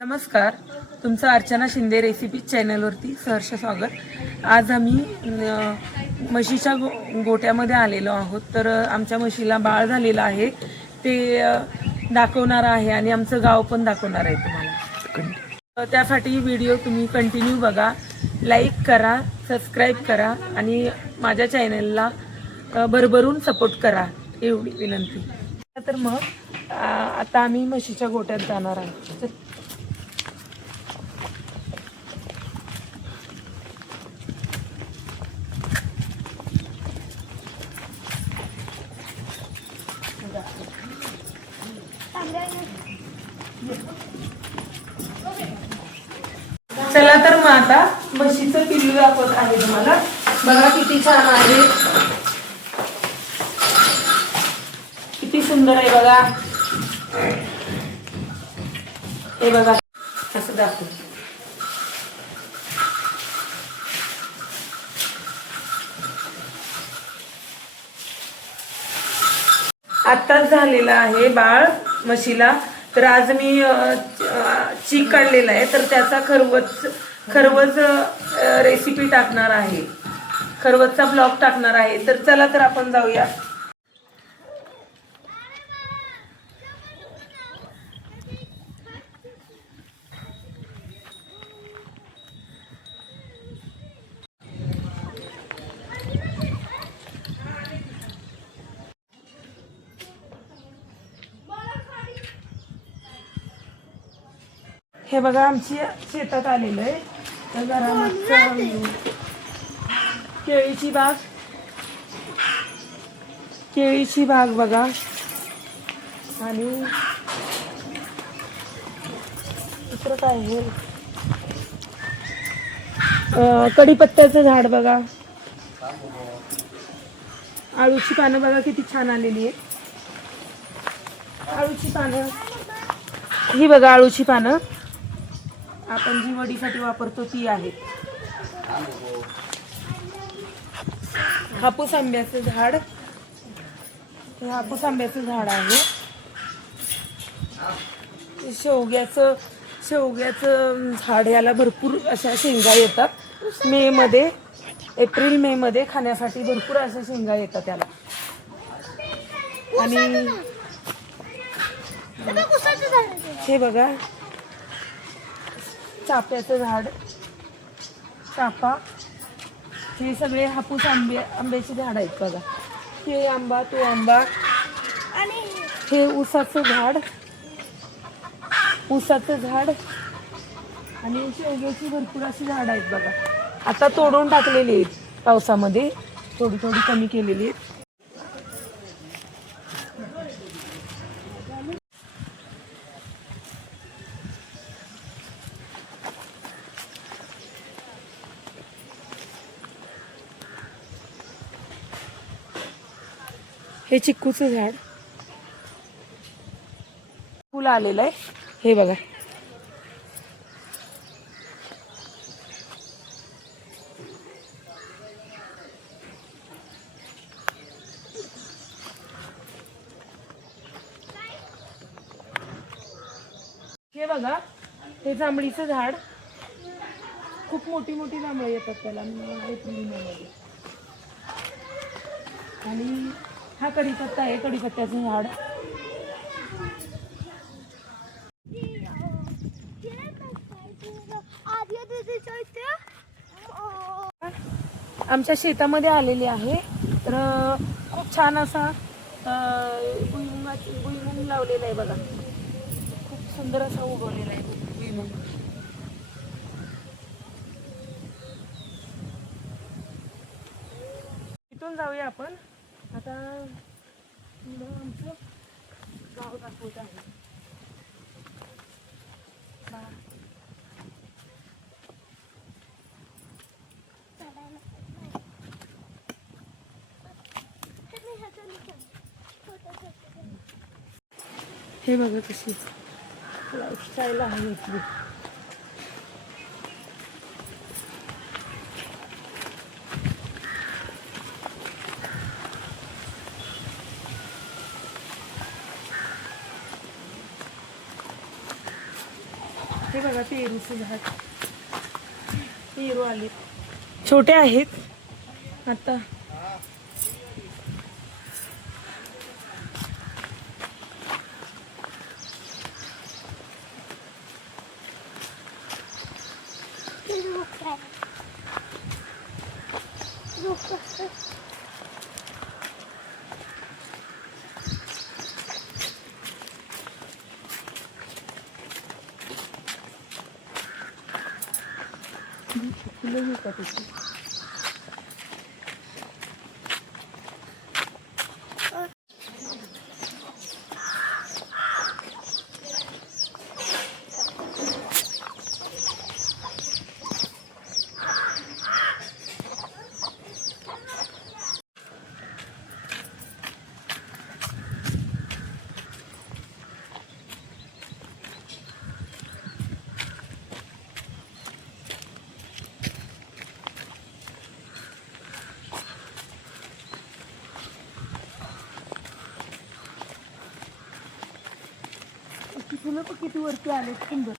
नमस्कार, तुमचं अर्चना शिंदे रेसिपी चॅनलवरती सहर्ष स्वागत। आज आम्ही म्हशीच्या गोट्यामध्ये आलेलो आहोत। तर आमच्या म्हशीला बाळ झालेलं आहे ते दाखवणार आहे आणि आमचं गाव पण दाखवणार आहे तुम्हाला। त्यासाठी व्हिडिओ तुम्ही कंटिन्यू बघा, लाईक करा, सबस्क्राईब करा आणि माझ्या चॅनलला भरभरून सपोर्ट करा, एवढी विनंती। तर मग आता आम्ही म्हशीच्या गोट्यात जाणार आहोत। चला तर मग आता म्हशीचं पिल्लू दाखवत आहे तुम्हाला। बघा किती छान आहे, किती सुंदर आहे बघा। हे बघा असं दाखव। आत्ताच झालेला आहे बाळ म्हशीला। तर आज मी चीक काढलेला आहे, तर त्याचा खरवज रेसिपी टाकणार आहे, खरवजचा ब्लॉग टाकणार आहे। तर चला तर आपण जाऊया। हे बघा आमची शेतात आलेलं आहे। तर घरामध्ये केळीची बाग बघा, आणि दुसरं काय आहे, कढीपत्त्याचं झाड बघा, आळूची पानं बघा किती छान आलेली आहे। आळूची पानं ही बघा, आळूची पानं आपण जी वडीसाठी वापरतो ती आहे। हापूस आंब्याचं झाड, हे हापूस आंब्याचं झाड आहे। शेवग्याचं झाड, याला भरपूर अशा शेंगा येतात मे मध्ये, एप्रिल मे मध्ये खाण्यासाठी भरपूर अशा शेंगा येतात त्याला। आणि हे बघा चाफ्याचं झाड, चाफा, हे सगळे हापूस आंब्याची झाड आहेत बघा। हे आंबा, तो आंबा, हे ऊसाचं झाड आणि शेवग्याची भरपूर अशी झाड आहेत बघा। आता तोडून टाकलेली आहेत पावसामध्ये, थोडी थोडी कमी केलेली आहेत। हे चिक्कूचं झाड, फुल आलेलं आहे, हे बघा। हे बघा, हे जांभळीचं झाड, खूप मोठी मोठी जांभळं येतात त्याला एप्रिल मे मध्ये। आणि हा कढीपत्ता आहे, कढीपत्त्याचं झाड। आमच्या शेतामध्ये आलेली आहे। तर खूप छान असा भुईमुग लावलेला आहे बघा, खूप सुंदर असा उगवलेला आहे भुईमुग। इथून जाऊया आपण आता, आमचं गाव दाखवत आहे। हे बघा कशी लाईफस्टाईल आहे इथली। हे बघा पेरूचं झाड, पेरू आले, छोटे आहेत आता. फुलं घेतात त्याची. फुलं पण किती वरती आले, सुंदर.